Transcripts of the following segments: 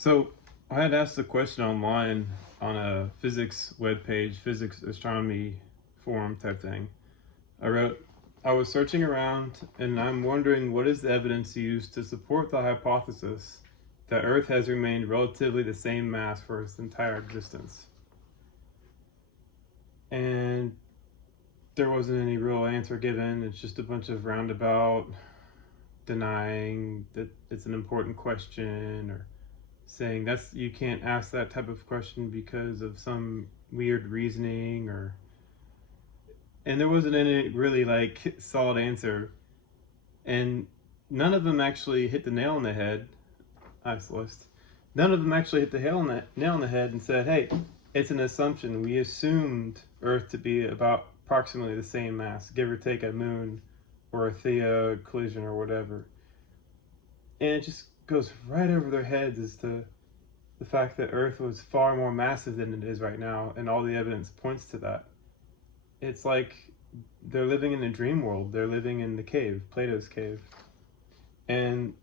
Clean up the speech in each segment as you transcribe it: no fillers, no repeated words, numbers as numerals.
So I had asked a question online on a physics webpage, physics astronomy forum type thing. I wrote, I was searching around and I'm wondering what is the evidence used to support the hypothesis that Earth has remained relatively the same mass for its entire existence. And there wasn't any real answer given. It's just a bunch of roundabout denying that it's an important question, or saying that's you can't ask that type of question because of some weird reasoning, or and there wasn't any really like solid answer, and none of them actually hit the nail on the head. I Celeste. None of them actually hit the nail on the head and said, "Hey, it's an assumption. We assumed Earth to be about approximately the same mass, give or take a moon or a Theia collision or whatever." And it just goes right over their heads as to the fact that Earth was far more massive than it is right now, and all the evidence points to that. It's like they're living in a dream world. They're living in the cave, Plato's cave. And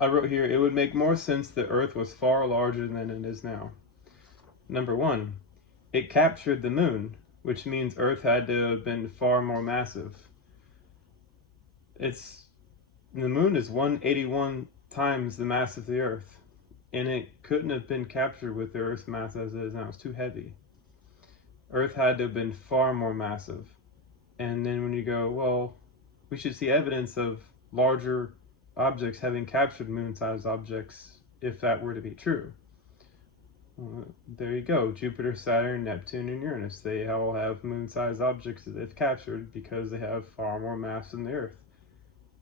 I wrote here, it would make more sense that Earth was far larger than it is now. Number one, it captured the moon, which means Earth had to have been far more massive. The moon is 181 times the mass of the Earth, and it couldn't have been captured with the Earth's mass as it is now. It's too heavy. Earth had to have been far more massive. And then when you go, well, we should see evidence of larger objects having captured moon-sized objects if that were to be true. There you go. Jupiter, Saturn, Neptune, and Uranus. They all have moon-sized objects that they've captured because they have far more mass than the Earth.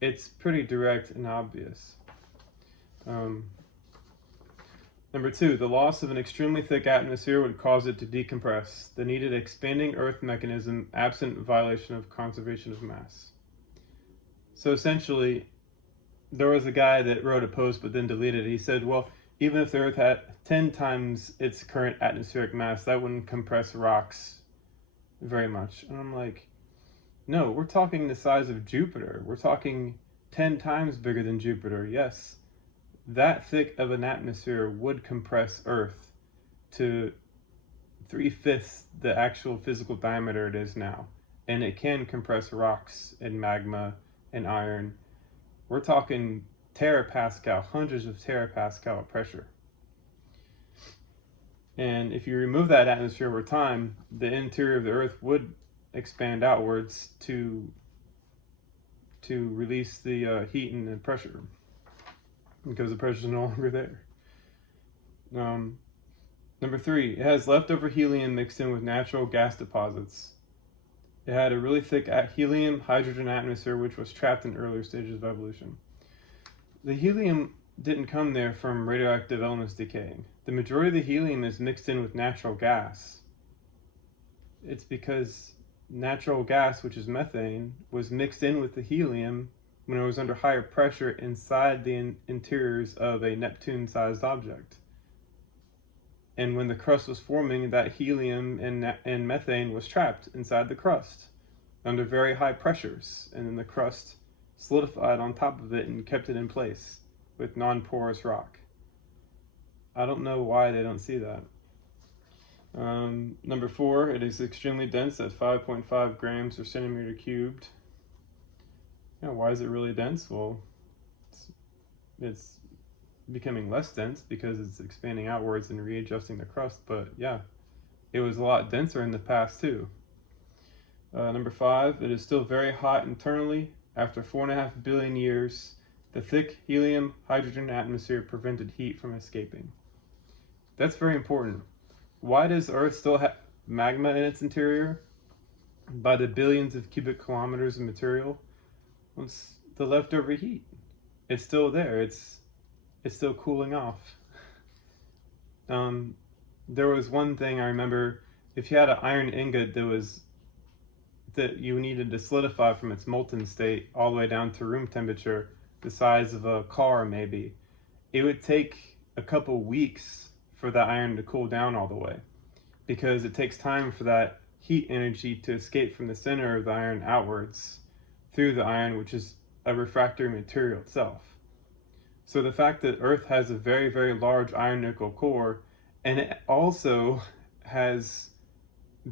It's pretty direct and obvious. Number two, the loss of an extremely thick atmosphere would cause it to decompress, the needed expanding Earth mechanism absent violation of conservation of mass. So essentially, there was a guy that wrote a post but then deleted it. He said, well, even if the Earth had 10 times its current atmospheric mass, that wouldn't compress rocks very much. And I'm like, no, we're talking the size of Jupiter. We're talking 10 times bigger than Jupiter. Yes, that thick of an atmosphere would compress Earth to 3/5 the actual physical diameter it is now. And it can compress rocks and magma and iron. We're talking terapascal, hundreds of terapascal pressure. And if you remove that atmosphere over time, the interior of the Earth would expand outwards to release the heat and the pressure, because the pressure is no longer there. Number three, it has leftover helium mixed in with natural gas deposits. It had a really thick helium-hydrogen atmosphere which was trapped in earlier stages of evolution. The helium didn't come there from radioactive elements decaying. The majority of the helium is mixed in with natural gas. It's because natural gas, which is methane, was mixed in with the helium when it was under higher pressure inside the interiors of a Neptune-sized object. And when the crust was forming, that helium and methane was trapped inside the crust under very high pressures, and then the crust solidified on top of it and kept it in place with non-porous rock. I don't know why they don't see that. Number four, it is extremely dense at 5.5 grams per centimeter cubed. Why is it really dense? Well, it's becoming less dense because it's expanding outwards and readjusting the crust, but yeah, it was a lot denser in the past too. Number five, it is still very hot internally. After 4.5 billion years, the thick helium-hydrogen atmosphere prevented heat from escaping. That's very important. Why does Earth still have magma in its interior? By the billions of cubic kilometers of material? Well, it's the leftover heat. It's still there. It's still cooling off. There was one thing I remember, if you had an iron ingot that you needed to solidify from its molten state all the way down to room temperature, the size of a car maybe, it would take a couple weeks for the iron to cool down all the way, because it takes time for that heat energy to escape from the center of the iron outwards through the iron, which is a refractory material itself. So the fact that Earth has a very, very large iron nickel core, and it also has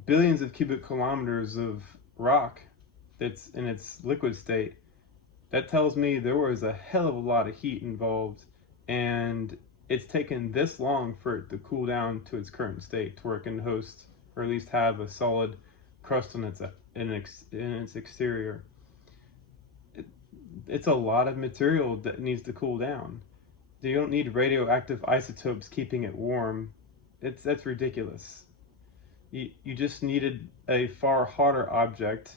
billions of cubic kilometers of rock that's in its liquid state, that tells me there was a hell of a lot of heat involved, and it's taken this long for it to cool down to its current state to where it can host, or at least have, a solid crust on in its exterior. It's a lot of material that needs to cool down. You don't need radioactive isotopes keeping it warm. That's ridiculous. You just needed a far hotter object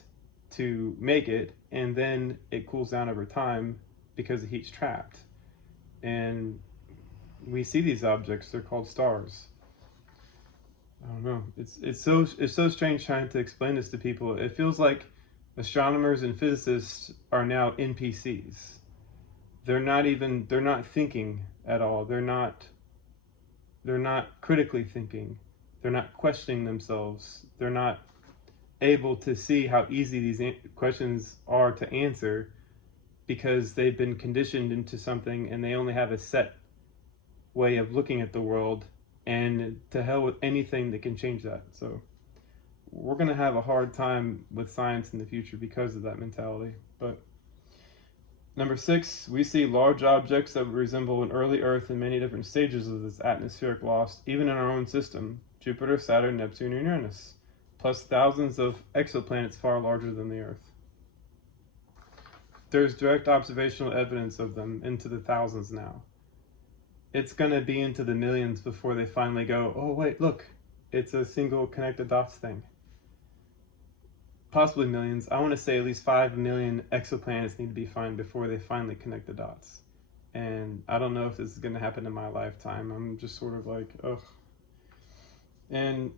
to make it, and then it cools down over time because the heat's trapped. And we see these objects; they're called stars. I don't know. It's so strange trying to explain this to people. It feels like astronomers and physicists are now NPCs. They're not thinking at all. They're not critically thinking. They're not questioning themselves. They're not able to see how easy these questions are to answer because they've been conditioned into something and they only have a set way of looking at the world, and to hell with anything that can change that. So we're going to have a hard time with science in the future because of that mentality. But number 6, we see large objects that resemble an early Earth in many different stages of this atmospheric loss, even in our own system: Jupiter, Saturn, Neptune, and Uranus, plus thousands of exoplanets far larger than the Earth. There's direct observational evidence of them, into the thousands now. It's going to be into the millions before they finally go, oh wait, look, it's a single connected dots thing. Possibly millions. I want to say at least 5 million exoplanets need to be found before they finally connect the dots. And I don't know if this is going to happen in my lifetime. I'm just sort of like, ugh. And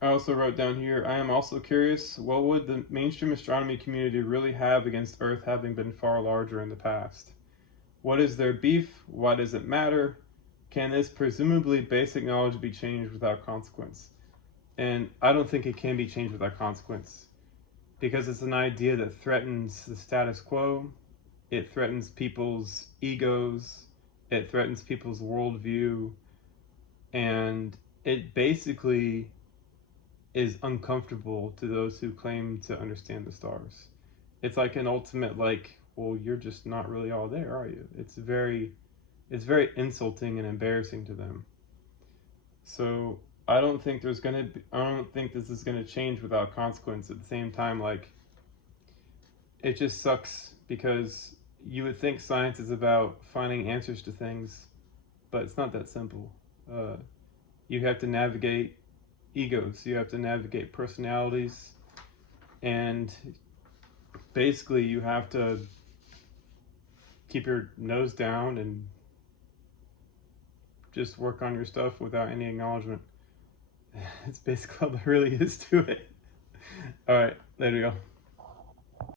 I also wrote down here, I am also curious, what would the mainstream astronomy community really have against Earth having been far larger in the past? What is their beef? Why does it matter? Can this presumably basic knowledge be changed without consequence? And I don't think it can be changed without consequence, because it's an idea that threatens the status quo. It threatens people's egos. It threatens people's worldview. And it basically is uncomfortable to those who claim to understand the stars. It's like an ultimate, like, well, you're just not really all there, are you? It's very insulting and embarrassing to them. So I don't think this is gonna change without consequence. At the same time, like, it just sucks because you would think science is about finding answers to things, but it's not that simple. You have to navigate egos, you have to navigate personalities, and basically you have to keep your nose down and just work on your stuff without any acknowledgement. It's basically all there really is to it. All right, later, y'all.